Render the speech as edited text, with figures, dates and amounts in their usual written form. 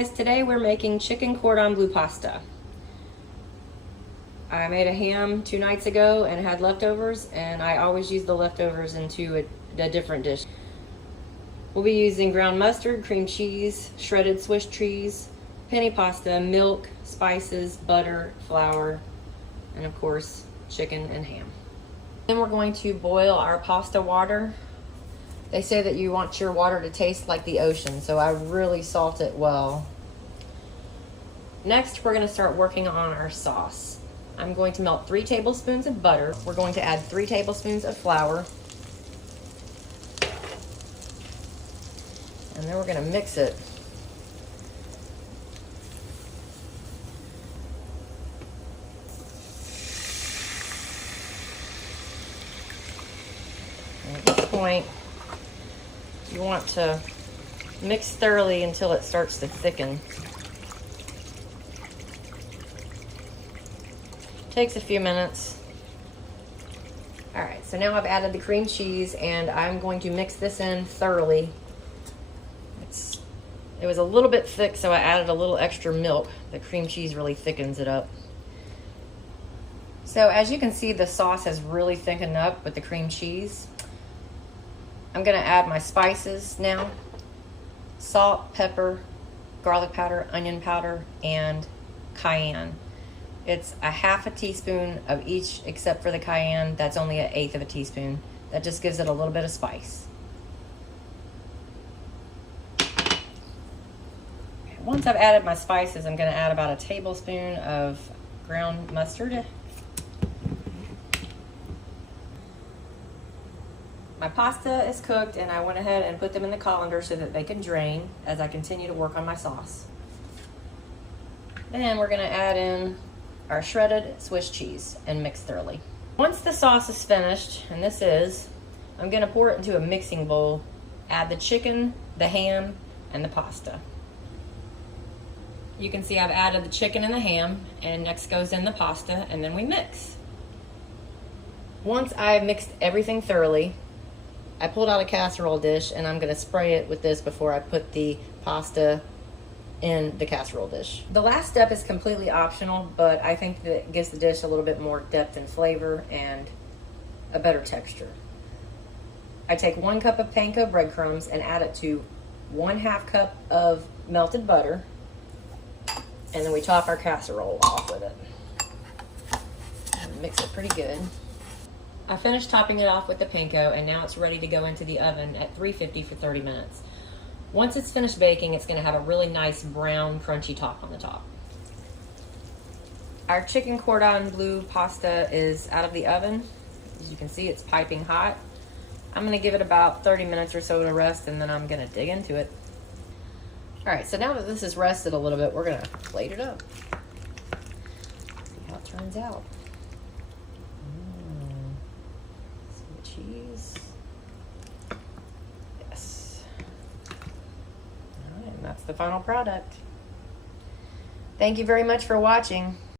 guys, today we're making chicken cordon bleu pasta. I made a ham 2 nights ago and had leftovers, and I always use the leftovers into a different dish. We'll be using ground mustard, cream cheese, shredded Swiss cheese, penne pasta, milk, spices, butter, flour, and of course chicken and ham. Then we're going to boil our pasta water. They say that you want your water to taste like the ocean, so I really salt it well. Next, we're going to start working on our sauce. I'm going to melt 3 tablespoons of butter. We're going to add 3 tablespoons of flour. And then we're going to mix it. And at this point, you want to mix thoroughly until it starts to thicken. Takes a few minutes. All right, so now I've added the cream cheese and I'm going to mix this in thoroughly. It was a little bit thick, so I added a little extra milk. The cream cheese really thickens it up. So as you can see, the sauce has really thickened up with the cream cheese. I'm gonna add my spices now. Salt, pepper, garlic powder, onion powder, and cayenne. It's a half a teaspoon of each except for the cayenne. That's only 1/8 of a teaspoon. That just gives it a little bit of spice. Once I've added my spices, I'm going to add about 1 tablespoon of ground mustard. My pasta is cooked and I went ahead and put them in the colander so that they can drain as I continue to work on my sauce. Then we're going to add in our shredded Swiss cheese and mix thoroughly. Once the sauce is finished, and this is, I'm going to pour it into a mixing bowl, add the chicken, the ham, and the pasta. You can see I've added the chicken and the ham, and next goes in the pasta, and then we mix. Once I've mixed everything thoroughly, I pulled out a casserole dish and I'm going to spray it with this before I put the pasta in the casserole dish. The last step is completely optional, but I think that it gives the dish a little bit more depth and flavor and a better texture. I take 1 cup of panko breadcrumbs and add it to 1/2 cup of melted butter. And then we top our casserole off with it. And mix it pretty good. I finished topping it off with the panko, and now it's ready to go into the oven at 350 for 30 minutes. Once it's finished baking, it's going to have a really nice brown, crunchy top on the top. Our chicken cordon bleu pasta is out of the oven. As you can see, it's piping hot. I'm going to give it about 30 minutes or so to rest, and then I'm going to dig into it. All right, so now that this has rested a little bit, we're gonna plate it up. See how it turns out. See the cheese. Yes. All right, and that's the final product. Thank you very much for watching.